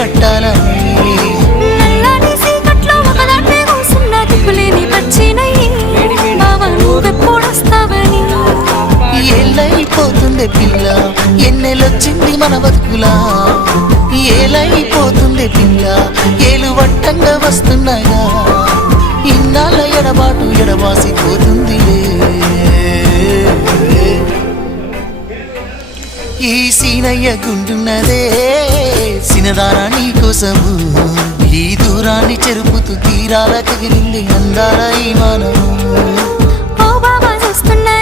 పట్టాలని ఏలైపోతుండే పిల్ల ఎన్నెలొచ్చింది మన బతుకులా ఏలైపోతుండే పిల్ల ఏలు వట్టంగా వస్తున్నాగా ఇన్నాళ్ళ ఎడబాటు ఎడబాసిపోతుందిలే ఈ సీనయ్య గుండున్నదే సినదానా నీ కోసము ఈ దూరాన్ని చెరుపుతూ తీరాల తగిలింది అందాల ఈ మానము ఓ బాబా చూస్తున్నా